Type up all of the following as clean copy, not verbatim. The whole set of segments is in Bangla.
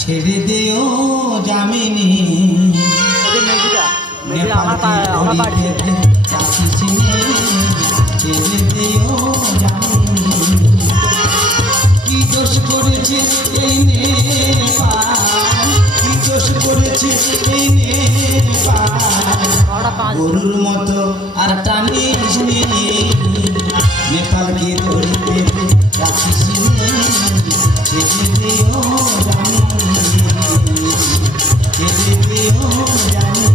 ছেড়ে দিও জামিনী ছেড়ে দিও জামিনী কি দোষ করেছে এই নেপাল কি দোষ করেছে এই নেপাল গরুর মতো আর টানিস নেপালকে ধরতে রাখিস ছেড়ে দিও জামিনী ছেড়ে দিও জামিনী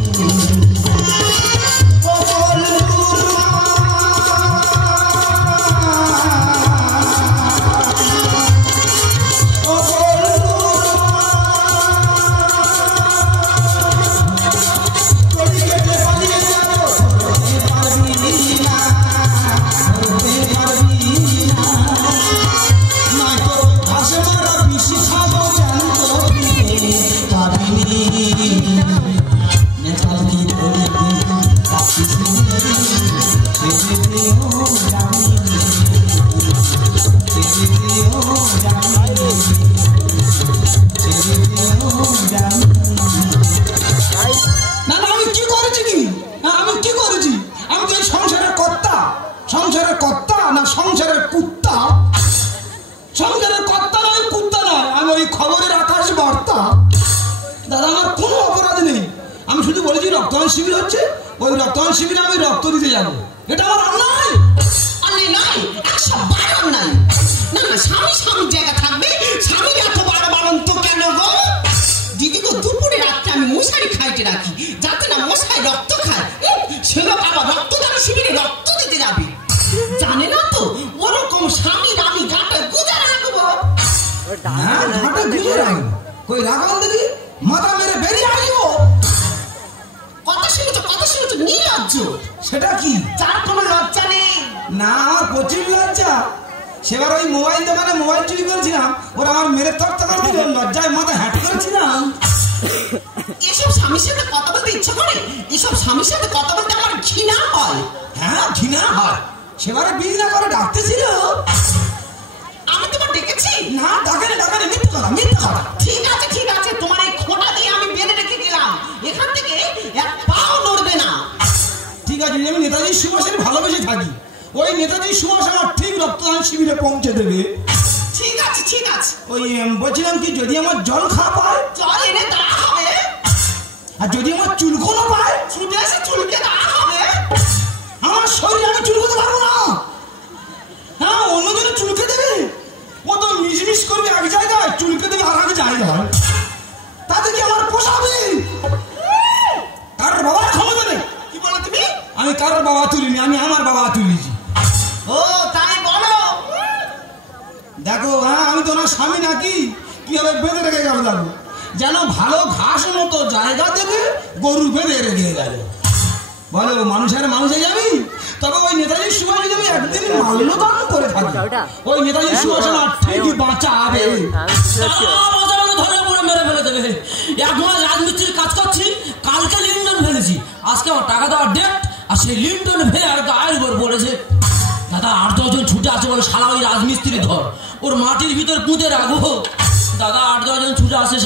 রক্তদান শিবির হচ্ছে ওই রক্তদান শিবিরে আমি রক্ত দিতে যাবো এটা আমার অন্যায় অন্যায় নয় 112 অন্যায় না না স্বামী স্বামীর জায়গা থাকবে স্বামীর এত বাড়ন্ত কেন গো দিদি গো দুপুরে রাত্রে আমি মশারি খাইতে রাখি যাতে না মশাই রক্ত খায় সে লোক আবার রক্তদান শিবিরে রক্ত দিতে যাবে জানে না তো ওরকম স্বামীর আমি গাটা গুজে রাখবো হ্যাঁ গাটা গুজে রাখবো কই রাখান দেখি মাথা মেরে বেরিয়ে আসবো কথা শুনেছো নির্লজ্জ সেটা কি যার কোনো লজ্জা নেই না আমার প্রচুর লজ্জা সেবার ওই মোবাইল দোকানে মোবাইল চুরি করেছিলাম ওরা আমার মেরে তক্তা করে দিল লজ্জায় মাথা হ্যাট করেছিলাম এসব স্বামীর সাথে কথা বলতে ইচ্ছা করে এসব স্বামীর সাথে কথা বলতে আমার ঘৃণা হয় হ্যাঁ ঘৃণা হয় সেবারে বিল না করে ডাকতেছিল আমি তোমার ডেকেছি না ডাকারে মিথ্যা কথা ঠিক আছে তোমার এই খোঁটা দিয়ে আমি বেঁধে রেখে গেলাম এখান থেকে এক পাও নড়বে না ঠিক আছে আমি নেতাজি সুভাষের ভালোবেসে থাকি ওই নেতাজি সুভাষ আমার ঠিক রক্তদান শিবিরে পৌঁছে দেবে ঠিক আছে ওই বলছিলাম কি যদি আমার জল খাওয়া পায় জল এনে দেওয়া হবে আর যদি আমার চুলকোনো পায় ছুটে এসে চুলকে দেওয়া হবে আমার শরীর আমি চুলকোতে পারবো না হ্যাঁ অন্যজনের চুলকে দেবে ও তো মিশমিশ করবে এক জায়গায় চুলকে দেবে আর এক জায়গায় তাতে কি আমার পোষাবে কারোর বাবার ক্ষমতা নেই কি বলো তুমি আমি কারোর বাবা তুলিনি আমি আমার বাবা তুলেছি ও তাই বলো দেখো হ্যাঁ আমি তো ওনার স্বামী নাকি কিভাবে বেঁধে রেখে গেল দেখো যেন ভালো ঘাস মতো জায়গা দেবে গরু বেঁধে রেখে গেল বলো মানুষে যাবি তবে ওই নেতাজি সুভাষ যদি আমি একদিন মাল্যদান করে থাকি ওই নেতাজি সুভাষ আমার ঠিকই বাঁচাবে মেরে ফেলে দেবে এক মাস রাজমিস্ত্রির কাজ করছি কালকে লিন্টন ফেলেছি আজকে আমার টাকা দেওয়ার ডেট আর সেই লিন্টন ফেলে আর গায়ের উপর পড়েছে দাদা 8-10 জন ছুটে আছে বলে শালা ওই রাজমিস্ত্রি ধর ওর মাটির ভিতর পুঁতে রাখবো দাদা 8-10 জন ছুটে আসে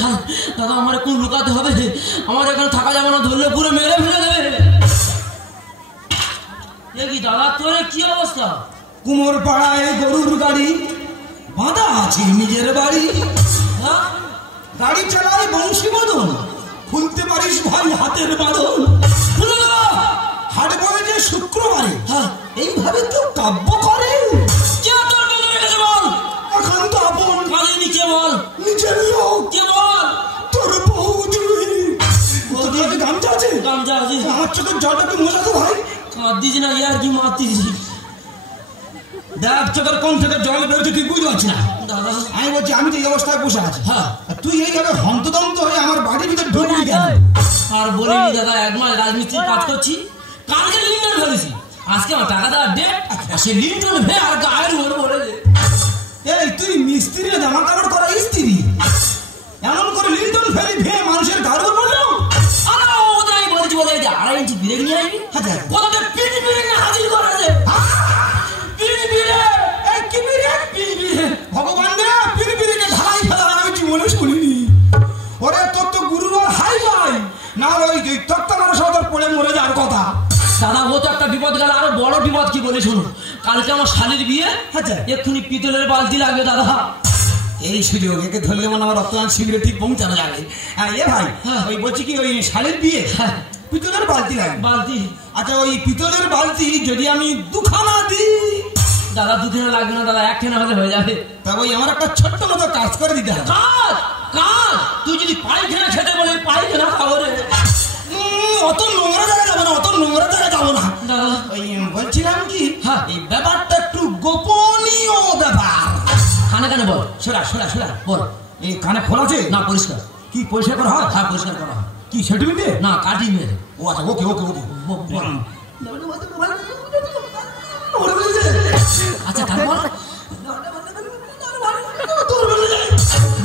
দাদা আমার একটু লুকাতে হবে আমার এখানে থাকা যাবে না ধরলে পুরো মেরে ফেলে দেবে কি দাদা তোর কি অবস্থা কুমোর পাড়ায় গরুর গাড়ি বাঁধা আছে নিজের বাড়ি হ্যাঁ গাড়ি চালায় বংশী মদন খুলতে পারিস ভাই হাতের বাঁধন হাট বয়ে শুক্রবারে হ্যাঁ এইভাবে তো কাব্য করে কে তোর বেঁধে রেখেছে বল এখন তো আপন কাঁদেনি কে বল নিজের লোক কে বল তোর বৌদি বৌদি গামছা আছে আমার চোখের জলটাকে মোছাতো ভাই কাঁদিস না ইয়ার কি মারতিস দেখ চোখের কোন থেকে জল বেরোচ্ছে তুই বুঝতে পারছি না দাদা আমি বলছি আমি তো এই অবস্থায় বসে আছি হ্যাঁ তুই এইভাবে হন্তদন্ত হয়ে আমার বাড়ির ভিতরে ঢুকলি কেন আর বলিনি দাদা এক মাস রাজমিস্ত্রির কাজ করছি কালকে লিন্টন ফেলেছি আজকে আমার টাকা দেওয়ার ডেট সে লিন্টন ভে আর গায়ের উপর পড়ে এই তুই মিস্ত্রি জামা কাপড় করা স্ত্রী এমন করে লিন্টন ফেলি ভে মানুষের গাড়ি পড়লো ওদের আমি বলেছি বলে 2.5 ইঞ্চি ব্রেক নিয়ে আসবি ওদের পিড়ি নিয়ে হাজির করেছে ভগবান রে পিড়ি ঢালাই ফেলা বিপদ গেল, আরো বড় বিপদ কি বলি শুনুন। কালকে আমার শালির বিয়ে, আচ্ছা। এক্ষুনি পিতলের বালতি লাগবে দাদা। এই সুযোগ একে ধরলে মানে আমার রক্তদান শিবিরে ঠিক পৌঁছানো যাবে। হ্যাঁ এ ভাই, ওই বলছি কি ওই শালির বিয়ে পিতলের বালতি লাগবে। বালতি, আচ্ছা ওই পিতলের বালতি যদি আমি দুখানা দিই? দাদা দুখানা লাগবে না দাদা, একখানা হলে হয়ে যাবে। তা ওই আমার একটা ছোট্ট মতো কাজ করে দিতে হবে। কাজ কাজ, তুই যদি পায়খানা খেতে বলে পায়খানা খাবো রে। অত নোংরা জায়গা যাবো না, অত নোংরা জায়গা যাবো না দাদা ওই বলছিলাম কি, হ্যাঁ। এই ব্যাপারটা একটু গোপনীয় ব্যাপার। কানে কানে বল, শোনা শোনা শোনা, বল। এই কানে খোলা আছে না পরিষ্কার, কি পরিষ্কার করা হয়? হ্যাঁ পরিষ্কার করা হয়। কি সেটুকুই দিয়ে? না কাটি মেরে। ও আচ্ছা, ওকে ওকে ওকে। আচ্ছা তারপর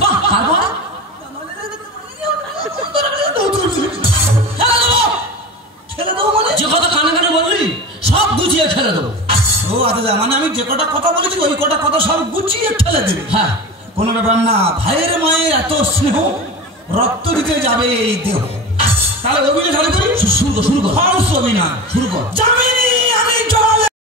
বাহ, তারপর ছেড়ে দেবো মানে? যে কথা কানে কানে বলবি সব গুছিয়ে খেলে দেবো। ও আচ্ছা, মানে আমি যে কটা কথা বলেছি ওই কটা কথা সব গুছিয়ে ঠেলে দেবে? হ্যাঁ কোনো ব্যাপার না, ভাইয়ের মায়ের এত স্নেহ, রক্ত দিতে যাবে এই দেহ। তাহলে অভিনয় চালু করি। শুরু কর, শুরু কর, ফালস অভিনয় শুরু কর। জামিন